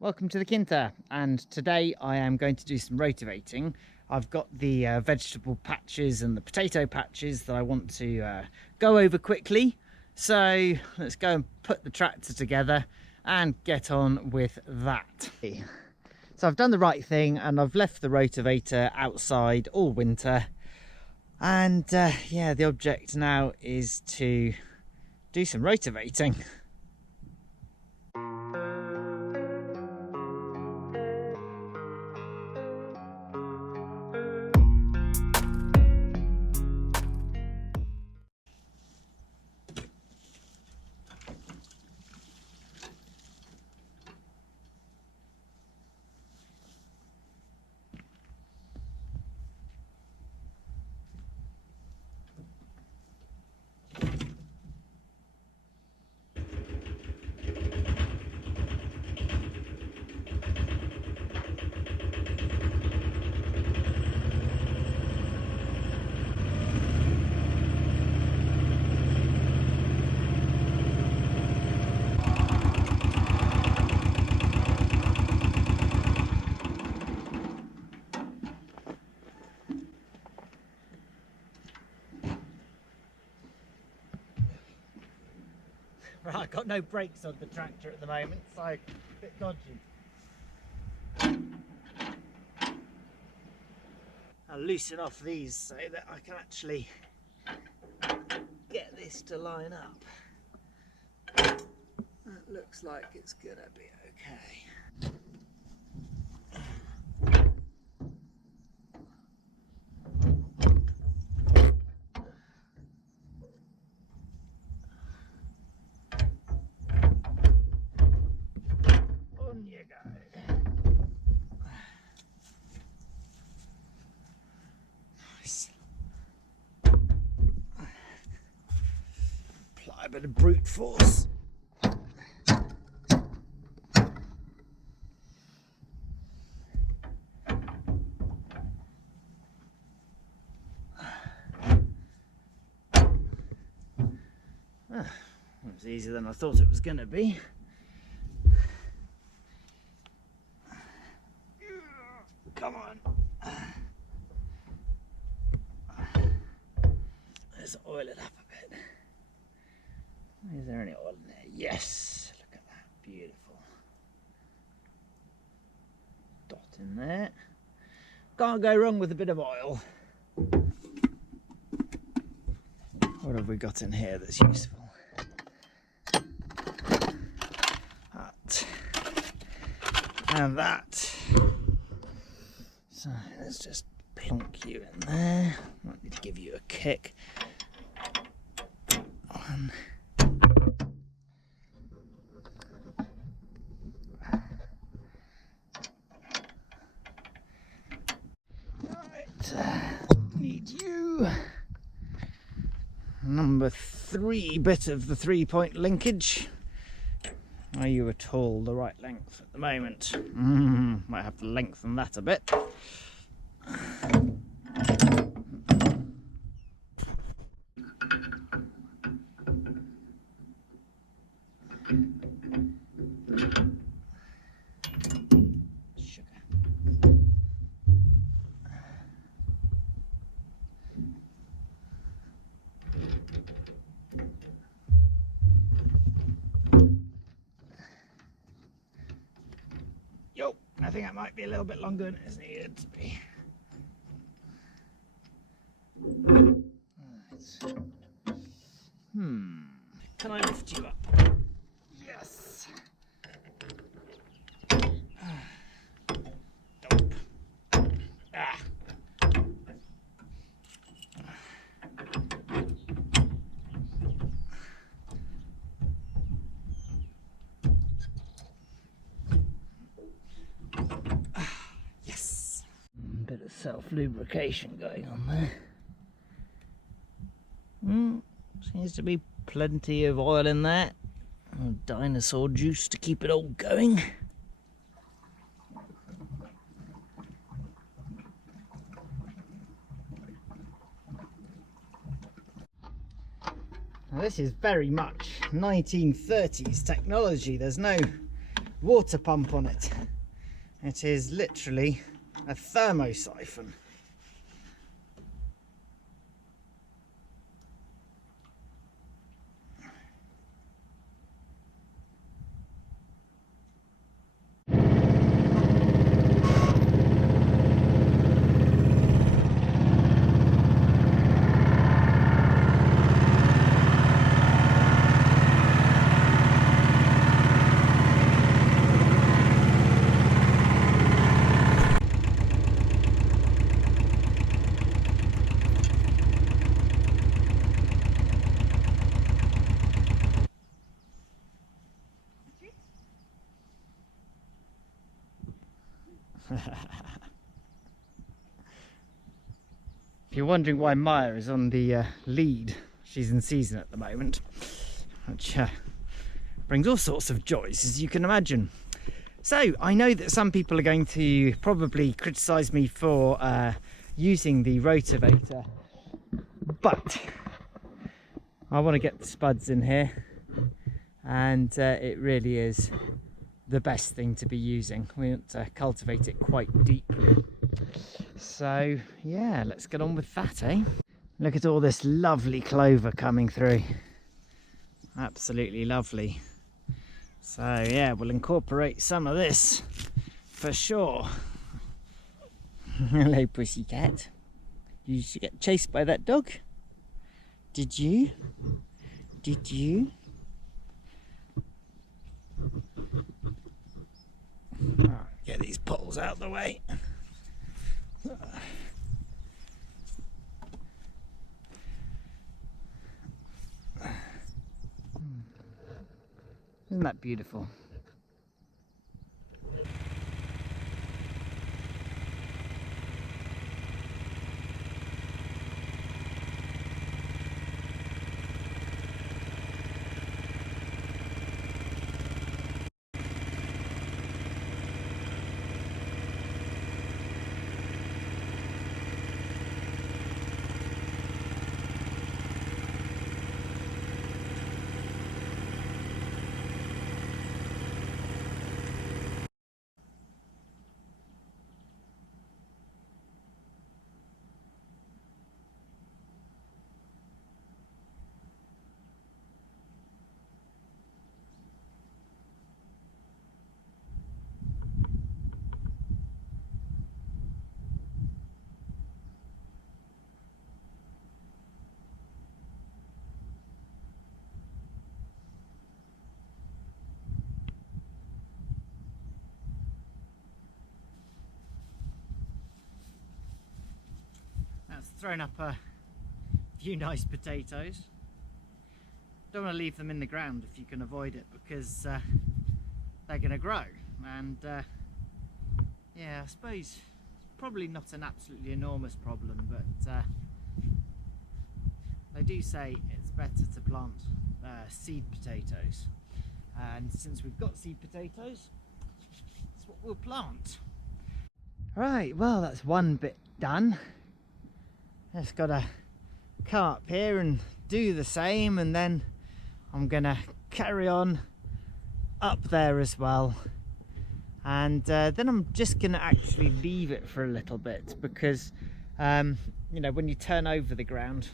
Welcome to the Quinta, and today I am going to do some rotivating. I've got the vegetable patches and the potato patches that I want to go over quickly. So let's go and put the tractor together and get on with that. So I've done the right thing and I've left the rotavator outside all winter. And yeah, the object now is to do some rotavating. Right, I've got no brakes on the tractor at the moment, so a bit dodgy. I'll loosen off these so that I can actually get this to line up. That looks like it's gonna be okay. On you go. Nice. Apply a bit of brute force. It was easier than I thought it was going to be. Come on. Let's oil it up a bit. Is there any oil in there? Yes. Look at that. Beautiful. Dot in there. Can't go wrong with a bit of oil. What have we got in here that's useful? That. And that. So let's just plonk you in there. Might need to give you a kick. One. Right, need you. Number 3 bit of the 3-point linkage. Are you at all the right length at the moment? Might have to lengthen that a bit. Sugar. Yo, I think that might be a little bit longer than it's needed to be. Right. Can I lift you up? Yes. Dope. Ah. Yes. Bit of self-lubrication going on there. Seems to be plenty of oil in there. Dinosaur juice to keep it all going. Now this is very much 1930s technology. There's no water pump on it. It is literally a thermosiphon. If you're wondering why Maya is on the lead, she's in season at the moment, which brings all sorts of joys, as you can imagine. So I know that some people are going to probably criticise me for using the rotavator, but I want to get the spuds in here, and it really is the best thing to be using. We want to cultivate it quite deeply. So yeah, let's get on with that, eh? Look at all this lovely clover coming through. Absolutely lovely. So yeah, we'll incorporate some of this for sure. Hello, pussycat. Did you get chased by that dog? Did you? Did you? Oh, get these poles out of the way. Isn't that beautiful? That's thrown up a few nice potatoes. Don't want to leave them in the ground if you can avoid it, because they're going to grow, and yeah, I suppose it's probably not an absolutely enormous problem, but they do say it's better to plant seed potatoes, and since we've got seed potatoes, that's what we'll plant. Right, well, that's one bit done. Just gotta come up here and do the same, and then I'm gonna carry on up there as well, and then I'm just gonna actually leave it for a little bit, because you know, when you turn over the ground,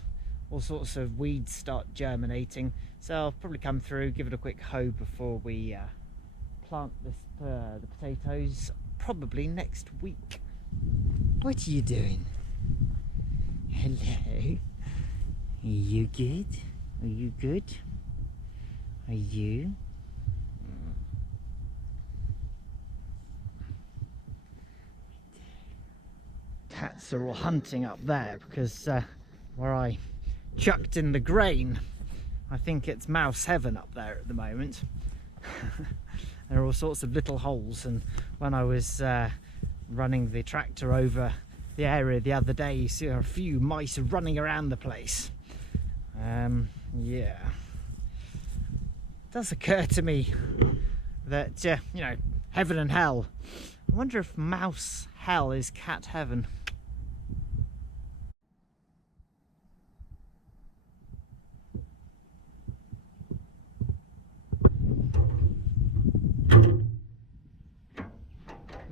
all sorts of weeds start germinating. So I'll probably come through, give it a quick hoe before we plant the potatoes, probably next week. What are you doing? Hello. Are you good? Are you good? Are you? Cats are all hunting up there, because where I chucked in the grain, I think it's mouse heaven up there at the moment. There are all sorts of little holes, and when I was running the tractor over the area the other day, you see a few mice running around the place. Yeah, it does occur to me that you know, heaven and hell. I wonder if mouse hell is cat heaven.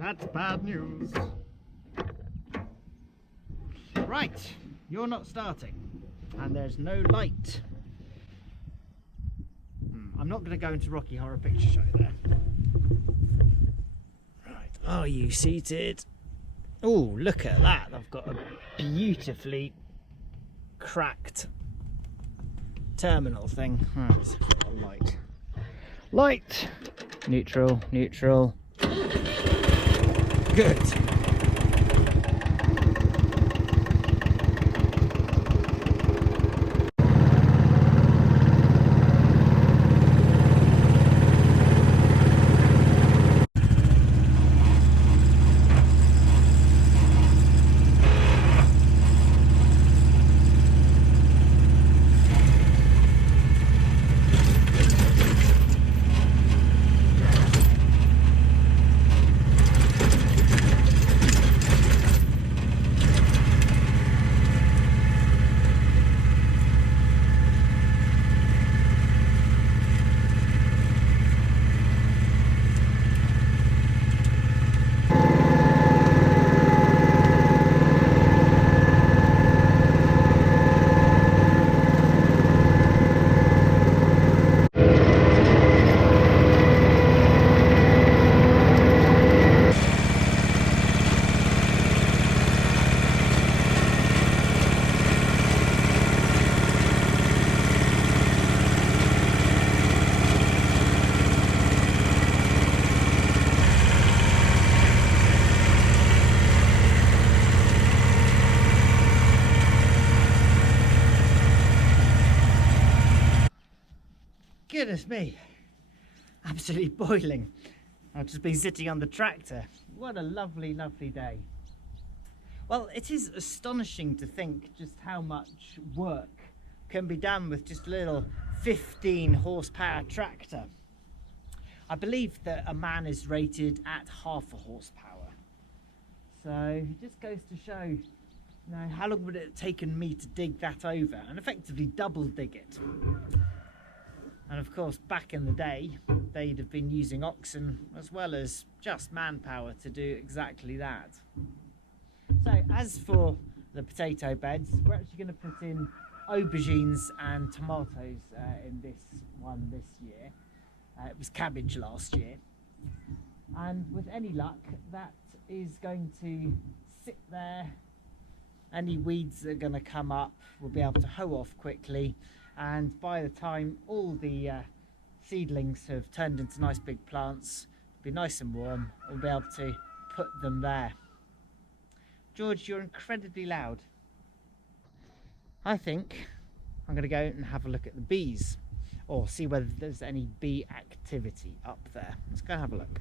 That's bad news. Right, you're not starting, and there's no light. I'm not going to go into Rocky Horror Picture Show there. Right, are you seated? Oh, look at that. I've got a beautifully cracked terminal thing. Right, light. Light! Neutral, neutral. Good. Goodness me, absolutely boiling. I've just been sitting on the tractor. What a lovely, lovely day. Well, it is astonishing to think just how much work can be done with just a little 15 horsepower tractor. I believe that a man is rated at half a horsepower. So it just goes to show, you know, how long would it have taken me to dig that over and effectively double dig it. And of course, back in the day, they'd have been using oxen as well as just manpower to do exactly that. So as for the potato beds, we're actually going to put in aubergines and tomatoes in this one this year. It was cabbage last year. And with any luck, that is going to sit there. Any weeds that are going to come up, we'll be able to hoe off quickly. And by the time all the seedlings have turned into nice big plants, it'll be nice and warm, we'll be able to put them there. George, you're incredibly loud. I think I'm going to go and have a look at the bees, or see whether there's any bee activity up there. Let's go and have a look.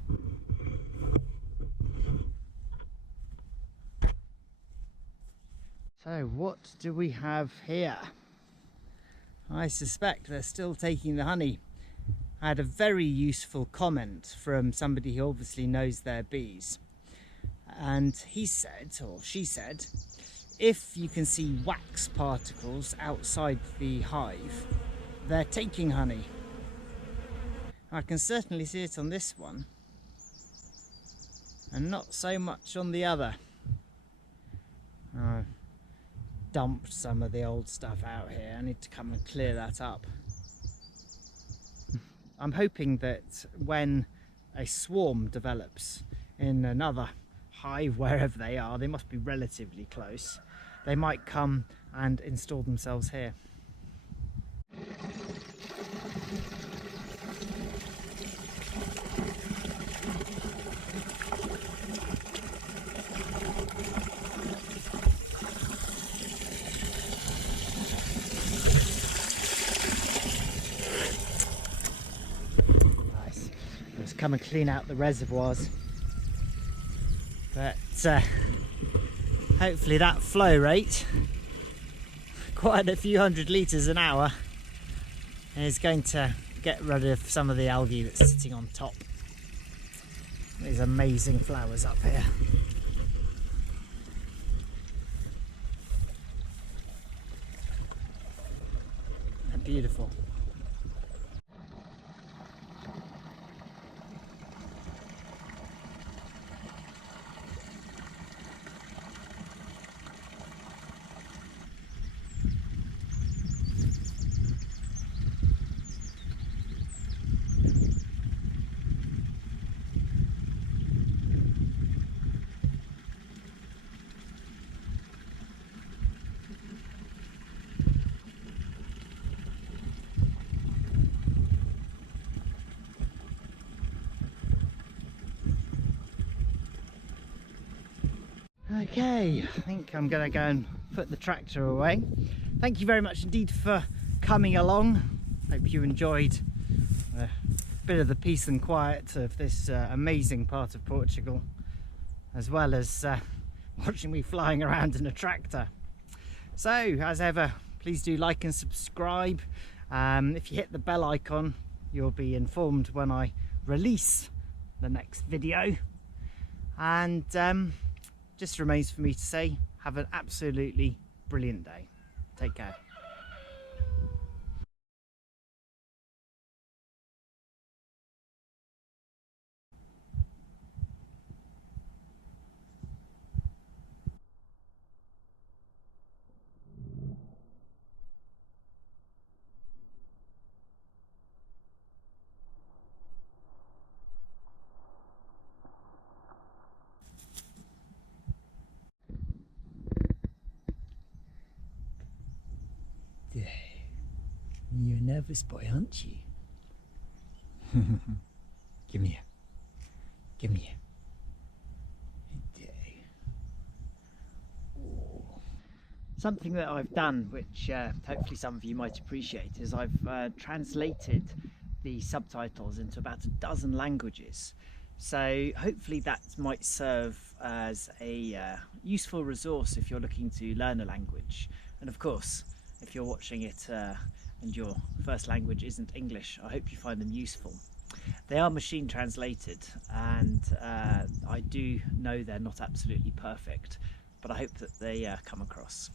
So what do we have here? I suspect they're still taking the honey. I had a very useful comment from somebody who obviously knows their bees. And he said, or she said, if you can see wax particles outside the hive, they're taking honey. I can certainly see it on this one, and not so much on the other. I've dumped some of the old stuff out here. I need to come and clear that up. I'm hoping that when a swarm develops in another hive, wherever they are, they must be relatively close, they might come and install themselves here. Nice. Let's come and clean out the reservoirs. But hopefully that flow rate, quite a few hundred litres an hour, is going to get rid of some of the algae that's sitting on top. These amazing flowers up here. They're beautiful. Okay, I think I'm going to go and put the tractor away. Thank you very much indeed for coming along. Hope you enjoyed a bit of the peace and quiet of this amazing part of Portugal, as well as watching me flying around in a tractor. So, as ever, please do like and subscribe. If you hit the bell icon, you'll be informed when I release the next video. And just remains for me to say, have an absolutely brilliant day. Take care. You're a nervous boy, aren't you? Give me here. Give me here. Something that I've done, which hopefully some of you might appreciate, is I've translated the subtitles into about a dozen languages. So hopefully that might serve as a useful resource if you're looking to learn a language. And of course, if you're watching it and your first language isn't English, I hope you find them useful. They are machine translated, and I do know they're not absolutely perfect, but I hope that they come across.